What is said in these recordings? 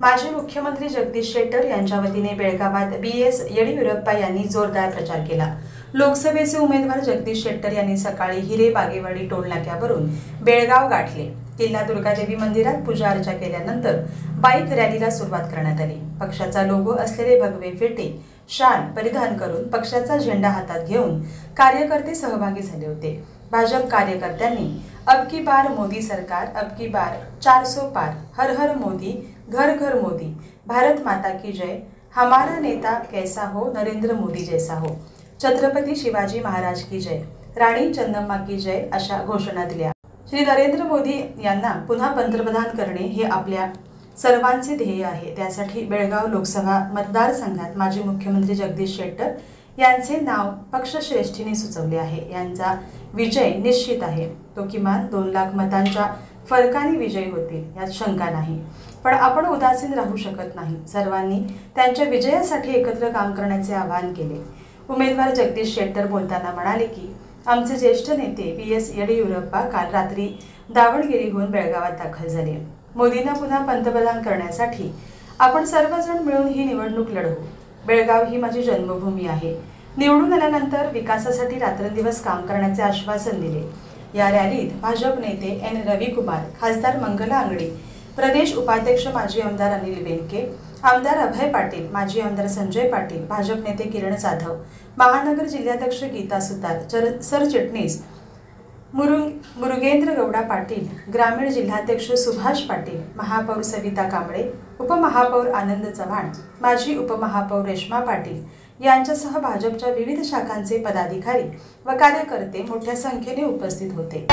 माजी मुख्यमंत्री जगदीश शेट्टर यांच्या वतीने बेळगावात BS येडियुरप्पा यांनी जोरदार प्रचार केला। लोकसभेचे उमेदवार जगदीश शेट्टर यांनी सकाळी हिरे बागेवाडी टोल नाक्यावरून बेळगाव गाठले। किल्ला दुर्गादेवी मंदिरात पूजा अर्चा केल्यानंतर बाईक रॅलीला सुरुवात करण्यात आली। पक्षाचा लोगो असलेले भगवे फेटे शाल परिधान करून पक्षाचा झेंडा हातात घेऊन कार्यकर्ते सहभागी झाले होते। भाजप कार्यकर्त्यांनी अब की बार मोदी सरकार, अब की बार 400 पार, हर हर मोदी, घर घर मोदी, भारत माता की जय, हमारा नेता कैसा हो, नरेंद्र मोदी जैसा हो, छत्रपती शिवाजी महाराज की जय, राणी चन्नम्मा की जय अशा घोषणा दिल्या। श्री नरेंद्र मोदी यांना पुन्हा पंतप्रधान करणे हे आपल्या सर्वांचे ध्येय आहे। त्यासाठी बेळगाव लोकसभा मतदारसंघात माजी मुख्यमंत्री जगदीश शेट्टर यांचे नाव पक्षश्रेष्ठीने सुचवले आहे। यांचा विजय निश्चित आहे। तो किमान 2 लाख मतांच्या फरकाने विजयी होतील यात शंका नाही। पण आपण उदासीन राहू शकत नाही। सर्वांनी त्यांच्या विजयासाठी एकत्र काम करण्याचे आवाहन केले। उमेदवार जगदीश शेट्टर बोलताना म्हणाले की आमचे ज्येष्ठ नेते BS येडियुरप्पा काल रात्री दावणगिरीहून बेळगावात दाखल झाले। मोदींना पुन्हा पंतप्रधान करण्यासाठी आपण सर्वजण मिळून ही निवडणूक लढवू। बेळगाव ही माझी जन्मभूमी आहे। निवडून आल्यानंतर विकासासाठी रात्रंदिवस काम करण्याचे आश्वासन दिले। या रॅलीत भाजप नेते N रविकुमार, खासदार मंगला अंगडी, प्रदेश उपाध्यक्ष माजी आमदार अनिल बेनके, आमदार अभय पाटील, माजी आमदार संजय पाटील, भाजप नेते किरण जाधव, महानगर जिल्हाध्यक्ष गीता सुतार, सरचिटणीस मुरुगेंद्र गौडा पाटील, ग्रामीण जिल्हाध्यक्ष सुभाष पाटील, महापौर सविता कांबळे, उपमहापौर आनंद चव्हाण, माजी उपमहापौर रेश्मा पाटील यांच्यासह भाजपच्या विविध शाखांचे पदाधिकारी व कार्यकर्ते मोठ्या संख्येने उपस्थित होते।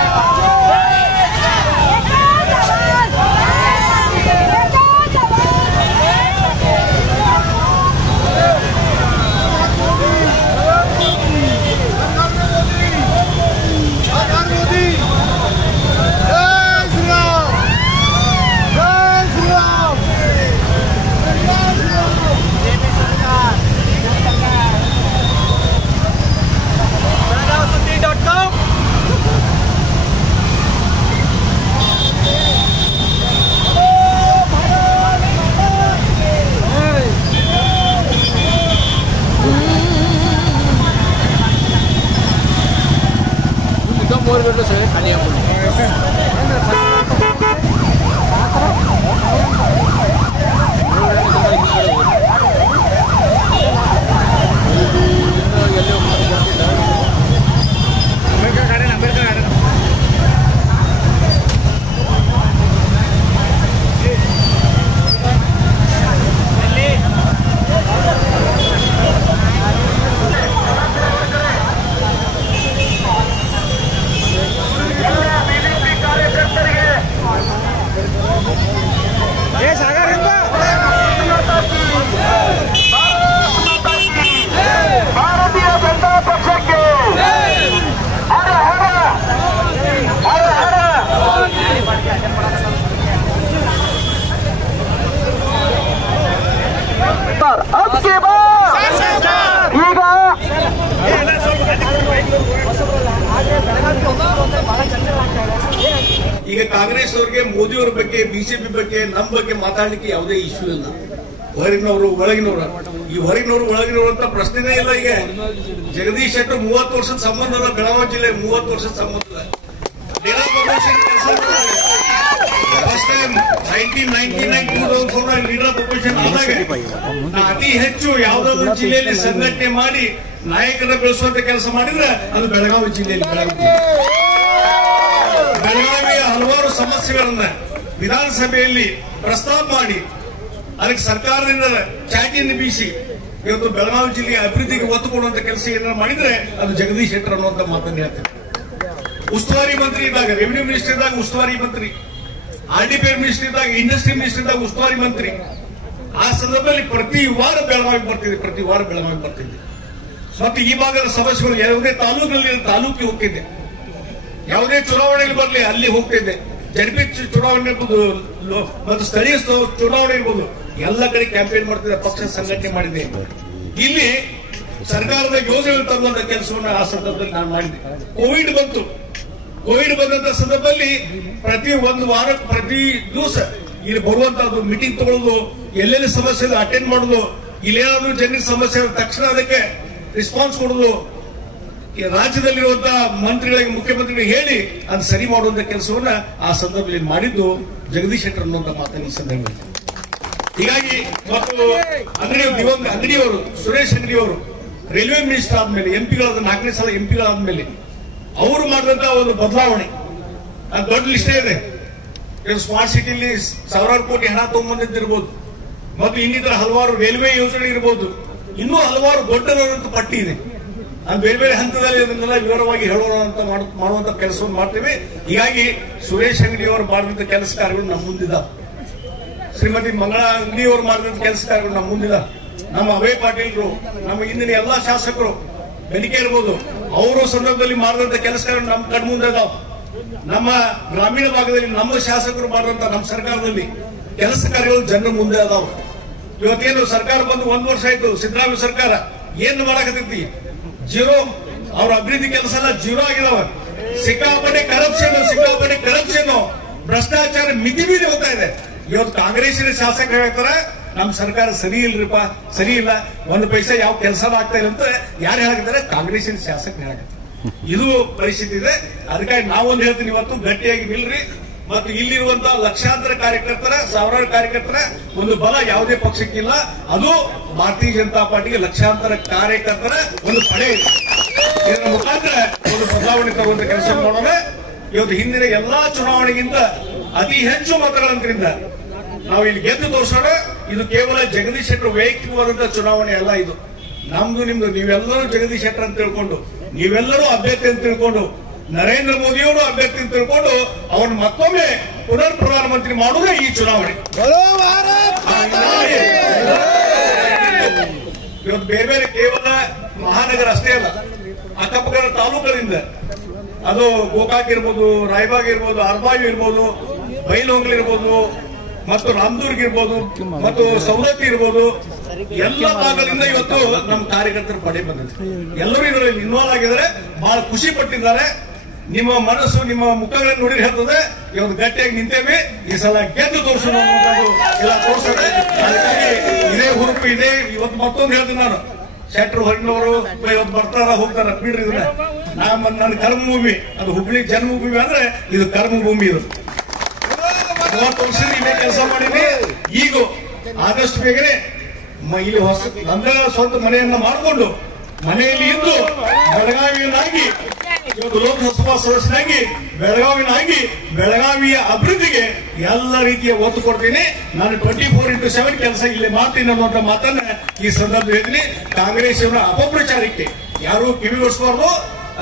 ಈಗ ಕಾಂಗ್ರೆಸ್ ಅವರಿಗೆ ಮೋದಿ ಅವರ ಬಗ್ಗೆ ಬಿಜೆಪಿ ಬಗ್ಗೆ ನಮ್ಮ ಬಗ್ಗೆ ಮಾತಾಡಲಿಕ್ಕೆ ಯಾವುದೇ ಇಶ್ಯೂ ಇಲ್ಲ। ಹೊರಗಿನವರು ಒಳಗಿನವರು, ಈ ಹೊರಗಿನವರು ಒಳಗಿನವರು ಅಂತ ಪ್ರಶ್ನೆನೇ ಇಲ್ಲ। ಈಗ ಜಗದೀಶ್ ಶೆಟ್ಟರ್ 30 ವರ್ಷದ ಸಂಬಂಧ ಅಲ್ಲ, ಬೆಳಗಾವಿ ಜಿಲ್ಲೆ 30 ವರ್ಷದ ಸಂಬಂಧ ಇಲ್ಲ। First time 1999-2004 leader of opposition ಆದಾಗ ಅತಿ ಹೆಚ್ಚು ಯಾವುದಾದ್ರೂ ಜಿಲ್ಲೆಯಲ್ಲಿ ಸಂಘಟನೆ ಮಾಡಿ ನಾಯಕರನ್ನ ಬೆಳೆಸುವಂತ ಕೆಲಸ ಮಾಡಿದ್ರೆ ಅದು ಬೆಳಗಾವಿ ಜಿಲ್ಲೆಯಲ್ಲಿ। ಬೆಳಗಾವಿಯ ಹಲವಾರು ಸಮಸ್ಯೆಗಳನ್ನ ವಿಧಾನಸಭೆಯಲ್ಲಿ ಪ್ರಸ್ತಾಪ ಮಾಡಿ ಅದಕ್ಕೆ ಸರ್ಕಾರದಿಂದ ಚಾಟಿಯನ್ನು ಬೀಸಿ ಇವತ್ತು ಬೆಳಗಾವಿ ಜಿಲ್ಲೆಯ ಅಭಿವೃದ್ಧಿಗೆ ಒತ್ತು ಕೊಡುವಂತ ಕೆಲಸ ಏನಾದ್ರು ಮಾಡಿದ್ರೆ ಅದು ಜಗದೀಶ್ ಶೆಟ್ಟರ್ ಅನ್ನುವಂತ ಮಾತನ್ನು ಹೇಳ್ತಾರೆ। ಉಸ್ತುವಾರಿ ಮಂತ್ರಿ ಇದ್ದಾಗ, ರೆವಿನ್ಯೂ ಮಿನಿಸ್ಟರ್ ಇದ್ದಾಗ ಉಸ್ತುವಾರಿ ಮಂತ್ರಿ, RDP ಮಿನಿಸ್ಟರ್ ಇದ್ದಾಗ, ಇಂಡಸ್ಟ್ರಿ ಮಿನಿಸ್ಟರ್ ಇದ್ದಾಗ ಉಸ್ತುವಾರಿ ಮಂತ್ರಿ। ಆ ಸಂದರ್ಭದಲ್ಲಿ ಪ್ರತಿ ವಾರ ಬೆಳಗಾವಿಗೆ ಬರ್ತಿದ್ದೆ। ಮತ್ತು ಈ ಭಾಗದ ಸಮಸ್ಯೆಗಳು ಯಾವುದೇ ತಾಲೂಕಿನಲ್ಲಿ ತಾಲೂಕಿಗೆ ಹೋಗ್ತಿದ್ದೆ, ಯಾವುದೇ ಚುನಾವಣೆಯಲ್ಲಿ ಬರಲಿ ಅಲ್ಲಿ ಹೋಗ್ತಿದ್ದೆ। ಜಡ್ಪಿ ಚುನಾವಣೆ ಇರ್ಬೋದು ಮತ್ತು ಸ್ಥಳೀಯ ಚುನಾವಣೆ ಇರ್ಬೋದು, ಎಲ್ಲ ಕಡೆ ಕ್ಯಾಂಪೇನ್ ಮಾಡ್ತಿದ್ದೆ, ಪಕ್ಷ ಸಂಘಟನೆ ಮಾಡಿದ್ದೆ। ಇಲ್ಲಿ ಸರ್ಕಾರದ ಯೋಜನೆಗಳು ತರುವಂತ ಕೆಲಸವನ್ನು ಆ ಸಂದರ್ಭದಲ್ಲಿ ನಾನು ಮಾಡಿದೆ। ಕೋವಿಡ್ ಬಂತು, ಕೋವಿಡ್ ಬಂದಂತ ಸಂದರ್ಭದಲ್ಲಿ ಪ್ರತಿ ಒಂದು ವಾರ ಪ್ರತಿ ದಿವಸ ಇಲ್ಲಿ ಬರುವಂತದ್ದು ಮೀಟಿಂಗ್ ತಗೊಳ್ಳೋದು, ಎಲ್ಲೆಲ್ಲಿ ಸಮಸ್ಯೆ ಅಟೆಂಡ್ ಮಾಡೋದು, ಇಲ್ಲೇನಾದ್ರೂ ಜನರಿಗೆ ಸಮಸ್ಯೆ ತಕ್ಷಣ ಅದಕ್ಕೆ ರೆಸ್ಪಾನ್ಸ್ ಕೊಡೋದು, ರಾಜ್ಯದಲ್ಲಿರುವಂತಹ ಮಂತ್ರಿಗಳಿಗೆ ಮುಖ್ಯಮಂತ್ರಿಗಳಿಗೆ ಹೇಳಿ ಅದು ಸರಿ ಮಾಡುವಂತ ಕೆಲಸವನ್ನ ಆ ಸಂದರ್ಭದಲ್ಲಿ ಮಾಡಿದ್ದು ಜಗದೀಶ್ ಶೆಟ್ಟರ್ ಅನ್ನುವಂತ ಮಾತನ್ನು ಈ ಸಂದರ್ಭದಲ್ಲಿ. ಹೀಗಾಗಿ ಮತ್ತು ಅಂಗಡಿಯವರು ಸುರೇಶ್ ಅಂಗಡಿಯವರು ರೈಲ್ವೆ ಮಿನಿಸ್ಟರ್ ಆದ್ಮೇಲೆ ಎಂಪಿಗಳಾದ 4ನೇ ಸಲ ಎಂಪಿಗಳಾದ್ಮೇಲೆ ಅವರು ಮಾಡಿದಂತ ಒಂದು ಬದಲಾವಣೆ ಅದು ದೊಡ್ಡ ಲಿಸ್ಟೇ ಇದೆ. ಸ್ಮಾರ್ಟ್ ಸಿಟಿಲಿ ಸಾವಿರಾರು ಕೋಟಿ ಹಣ ತಗೊಂಡ್ಬಂದಿರ್ಬೋದು, ಮತ್ತು ಇನ್ನಿತರ ಹಲವಾರು ರೈಲ್ವೆ ಯೋಜನೆ ಇರಬಹುದು, ಇನ್ನೂ ಹಲವಾರು ದೊಡ್ಡದಾದಂತ ಪಟ್ಟಿ ಇದೆ. ಅದು ಬೇರೆ ಬೇರೆ ಹಂತದಲ್ಲಿ ಅದನ್ನೆಲ್ಲ ವಿವರವಾಗಿ ಹೇಳೋಣ ಅಂತ ಮಾಡುವಂತ ಕೆಲಸವನ್ನು ಮಾಡ್ತೇವೆ. ಹೀಗಾಗಿ ಸುರೇಶ್ ಅಂಗಡಿಯವರು ಮಾಡಿದಂತ ಕೆಲಸ ಕಾರ್ಯಗಳು ನಮ್ಮ ಮುಂದಿದ್ದಾವೆ, ಶ್ರೀಮತಿ ಮಂಗಳಾ ಅಂಗಡಿಯವರು ಮಾಡಿದಂತ ಕೆಲಸ ಕಾರ್ಯಗಳು ನಮ್ಮ ಮುಂದಿದ್ದಾವೆ, ನಮ್ಮ ಅಭಯ್ ಪಾಟೀಲ್ರು, ನಮ್ಮ ಇಂದಿನ ಎಲ್ಲಾ ಶಾಸಕರು ಬೆನಿಕೆ ಇರ್ಬೋದು, ಅವರು ಸಂದರ್ಭದಲ್ಲಿ ಮಾಡಿದಂತ ಕೆಲಸ ಕಾರ್ಯಗಳು ನಮ್ಮ ಕಣ್ಮುಂದೆ ಇದಾವೆ. ನಮ್ಮ ಗ್ರಾಮೀಣ ಭಾಗದಲ್ಲಿ ನಮ್ಮ ಶಾಸಕರು ಮಾಡಿದಂತ ನಮ್ಮ ಸರ್ಕಾರದಲ್ಲಿ ಕೆಲಸ ಕಾರ್ಯಗಳು ಜನರ ಮುಂದೆ ಅದಾವ. ಇವತ್ತೇನು ಸರ್ಕಾರ ಬಂದು 1 ವರ್ಷ ಆಯ್ತು, ಸಿದ್ದರಾಮಯ್ಯ ಸರ್ಕಾರ ಏನು ಮಾಡಕತ್ತೈತಿ? ಜೀರೋ. ಅವ್ರ ಅಭಿವೃದ್ಧಿ ಕೆಲಸ ಎಲ್ಲ ಜೀರೋ ಆಗಿದಾವ. ಸಿಕ್ಕಾಪಟ್ಟೆ ಕರಪ್ಷನ್, ಭ್ರಷ್ಟಾಚಾರ ಮಿತಿ ಮೀರಿ ಹೋಗ್ತಾ ಇದೆ. ಇವತ್ತು ಕಾಂಗ್ರೆಸ್ಸಿನ ಶಾಸಕರು ಹೇಳ್ತಾರೆ ನಮ್ಮ ಸರ್ಕಾರ ಸರಿ ಇಲ್ರಿಪ್ಪ, ಸರಿ ಇಲ್ಲ, 1 ಪೈಸೆ ಯಾವ ಕೆಲಸ ಆಗ್ತಾ ಇಲ್ಲ ಅಂತ ಯಾರು ಹೇಳಕತ್ತಾರೆ? ಕಾಂಗ್ರೆಸ್ಸಿನ ಶಾಸಕರು ಹೇಳಕತ್ತಾರೆ. ಇದು ಪರಿಸ್ಥಿತಿ ಇದೆ. ಅದಕ್ಕಾಗಿ ನಾವೊಂದು ಹೇಳ್ತೀನಿ, ಇವತ್ತು ಗಟ್ಟಿಯಾಗಿ ನಿಲ್ರಿ. ಮತ್ತು ಇಲ್ಲಿರುವಂತಹ ಲಕ್ಷಾಂತರ ಕಾರ್ಯಕರ್ತರ, ಸಾವಿರಾರು ಕಾರ್ಯಕರ್ತರ ಒಂದು ಬಲ ಯಾವುದೇ ಪಕ್ಷಕ್ಕಿಲ್ಲ. ಅದು ಭಾರತೀಯ ಜನತಾ ಪಾರ್ಟಿಗೆ ಲಕ್ಷಾಂತರ ಕಾರ್ಯಕರ್ತರ ಒಂದು ಪಡೆ ಇದೆ. ಇದರ ಮುಖಾಂತರ ಒಂದು ಬದಲಾವಣೆ ತರುವಂತ ಕೆಲಸ ಮಾಡೋಣ. ಇವತ್ತು ಹಿಂದಿನ ಎಲ್ಲಾ ಚುನಾವಣೆಗಿಂತ ಅತಿ ಹೆಚ್ಚು ಮತಗಳಂತರಿಂದ ನಾವು ಇಲ್ಲಿ ಗೆದ್ದು ತೋರಿಸೋಣ. ಇದು ಕೇವಲ ಜಗದೀಶ್ ಶೆಟ್ಟರ್ ವೈಯಕ್ತಿಕವಾದಂತಹ ಚುನಾವಣೆ ಅಲ್ಲ. ಇದು ನಮ್ದು ನಿಮ್ದು. ನೀವೆಲ್ಲರೂ ಜಗದೀಶ್ ಶೆಟ್ಟರ್ ಅಂತ ತಿಳ್ಕೊಂಡು, ನೀವೆಲ್ಲರೂ ಅಭ್ಯರ್ಥಿ ಅಂತ ತಿಳ್ಕೊಂಡು, ನರೇಂದ್ರ ಮೋದಿಯವರು ಅಭ್ಯರ್ಥಿ ಅಂತ ತಿಳ್ಕೊಂಡು ಅವ್ರನ್ನ ಮತ್ತೊಮ್ಮೆ ಪುನರ್ ಪ್ರಧಾನಮಂತ್ರಿ ಮಾಡುವುದೇ ಈ ಚುನಾವಣೆ. ಇವತ್ತು ಬೇರೆ ಬೇರೆ ಕೇವಲ ಮಹಾನಗರ ಅಷ್ಟೇ ಅಲ್ಲ, ಅಕ್ಕಪಕ್ಕದ ತಾಲೂಕದಿಂದ ಅದು ಗೋಕಾಕ್ ಇರ್ಬೋದು, ರಾಯಬಾಗ್ ಇರ್ಬೋದು, ಆರ್ಬಾವಿ ಇರ್ಬೋದು, ಬೈಲಹೊಂಗಲ ಇರ್ಬೋದು, ಮತ್ತು ರಾಮದುರ್ಗ ಇರ್ಬೋದು, ಮತ್ತು ಸವದತ್ತಿ ಇರ್ಬೋದು, ಎಲ್ಲ ಭಾಗದಿಂದ ಇವತ್ತು ನಮ್ಮ ಕಾರ್ಯಕರ್ತರ ಪಡೆ ಬಂದಿದೆ. ಎಲ್ಲರೂ ಇದರಲ್ಲಿ ಇನ್ವಾಲ್ವ್ ಆಗಿದ್ದಾರೆ, ಬಹಳ ಖುಷಿ ಪಟ್ಟಿದ್ದಾರೆ. ನಿಮ್ಮ ಮನಸ್ಸು, ನಿಮ್ಮ ಮುಖಗಳನ್ನು ನೋಡಿ ಹೇಳ್ತದೆ ಇವತ್ತು ಗಟ್ಟಿಯಾಗಿ ನಿಂತೇವೆ, ಈ ಸಲ ಗೆದ್ದು ತೋರಿಸೋಣ ಎಲ್ಲ ತೋರಿಸ್ತದೆ. ಅದಕ್ಕಾಗಿ ಇದೇ ಹುರುಪು ಇದೆ. ಇವತ್ತು ಮತ್ತೊಂದು ಹೇಳ್ತೀನಿ ನಾನು, ಶೆಟ್ಟರ್ ಹೊರಗಿನವರು ಇವತ್ತು ಬರ್ತಾರ ಹೋಗ್ತಾರ, ಬಿಡ್ರಿ ಇದನ್ನ. ನನ್ನ ಕರ್ಮಭೂಮಿ, ಅದು ಹುಬ್ಳಿ ಜನ್ಮಭೂಮಿ ಅಂದ್ರೆ ಇದು ಕರ್ಮಭೂಮಿ. ಇದು 30 ವರ್ಷದಿಂದ ಇದೇ ಕೆಲಸ ಮಾಡಿದ್ವಿ. ಈಗ ಆದಷ್ಟು ಬೇಗನೆ ಇಲ್ಲಿ ನಂದ ಸ್ವಂತ ಮನೆಯನ್ನ ಮಾಡಿಕೊಂಡು ಮನೆಯಲ್ಲಿ ಇದ್ದು ಬೆಳಗಾವಿಯನ್ನಾಗಿ, ಇವತ್ತು ಲೋಕಸಭಾ ಸದಸ್ಯನಾಗಿ ಬೆಳಗಾವಿಯ ಅಭಿವೃದ್ಧಿಗೆ ಎಲ್ಲ ರೀತಿಯ ಒತ್ತು ಕೊಡ್ತೀನಿ. ನಾನು 24x7 ಕೆಲಸ ಇಲ್ಲಿ ಮಾಡ್ತೀನಿ ಅನ್ನುವಂತ ಮಾತನ್ನ ಈ ಸಂದರ್ಭದಲ್ಲಿ ಹೇಳ್ತೀನಿ. ಕಾಂಗ್ರೆಸ್ ಅಪಪ್ರಚಾರಕ್ಕೆ ಯಾರು ಕಿವಿಗೊಳಿಸಬಾರ್ದು.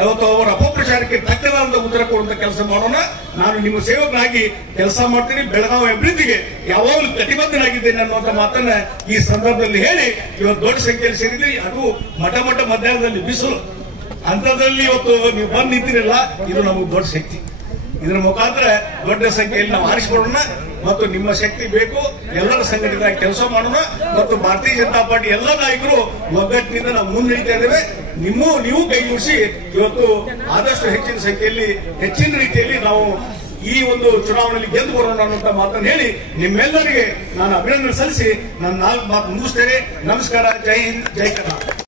ಅವತ್ತು ಅವರ ಅಪಪ್ರಚಾರಕ್ಕೆ ತಕ್ಕದಾದಂತ ಉತ್ತರ ಕೊಡುವಂತ ಕೆಲಸ ಮಾಡೋಣ. ನಾನು ನಿಮ್ಮ ಸೇವಕನಾಗಿ ಕೆಲಸ ಮಾಡ್ತೀನಿ. ಬೆಳಗಾವಿ ಅಭಿವೃದ್ಧಿಗೆ ಯಾವಾಗಲೂ ಕಟಿಬದ್ಧನಾಗಿದ್ದೇನೆ ಅನ್ನುವಂತ ಮಾತನ್ನ ಈ ಸಂದರ್ಭದಲ್ಲಿ ಹೇಳಿ, ಇವತ್ತು ದೊಡ್ಡ ಸಂಖ್ಯೆಯಲ್ಲಿ ಸೇರಿದ್ರಿ. ಅದು ಮಠ ಮಧ್ಯಾಹ್ನದಲ್ಲಿ ಬಿಸಿಲು ಅಂತದಲ್ಲಿ ಇವತ್ತು ನೀವು ಬಂದು ನಿಂತಿರಲ್ಲ, ಇದು ನಮಗೆ ದೊಡ್ಡ ಶಕ್ತಿ. ಇದರ ಮುಖಾಂತರ ದೊಡ್ಡ ಸಂಖ್ಯೆಯಲ್ಲಿ ನಾವು ಆರಿಸಿಕೊಳ್ಳೋಣ. ಮತ್ತು ನಿಮ್ಮ ಶಕ್ತಿ ಬೇಕು, ಎಲ್ಲರ ಸಂಘಟನೆಯಾಗಿ ಕೆಲಸ ಮಾಡೋಣ. ಮತ್ತು ಭಾರತೀಯ ಜನತಾ ಪಾರ್ಟಿ ಎಲ್ಲ ನಾಯಕರು ಒಗ್ಗಟ್ಟಿನಿಂದ ನಾವು ಮುನ್ನಡೀತಾ ಇದ್ದೇವೆ. ನೀವು ಕೈಗೂಡಿಸಿ ಇವತ್ತು ಆದಷ್ಟು ಹೆಚ್ಚಿನ ರೀತಿಯಲ್ಲಿ ನಾವು ಈ ಒಂದು ಚುನಾವಣೆಯಲ್ಲಿ ಗೆದ್ದು ಬರೋಣ ಅನ್ನುವಂತ ಮಾತನ್ನು ಹೇಳಿ ನಿಮ್ಮೆಲ್ಲರಿಗೆ ನಾನು ಅಭಿನಂದನೆ ಸಲ್ಲಿಸಿ ನನ್ನ 4 ಮಾತು ಮುಗಿಸ್ತೇನೆ. ನಮಸ್ಕಾರ. ಜೈ ಹಿಂದ್, ಜೈ ಕರ್ನಾಟಕ.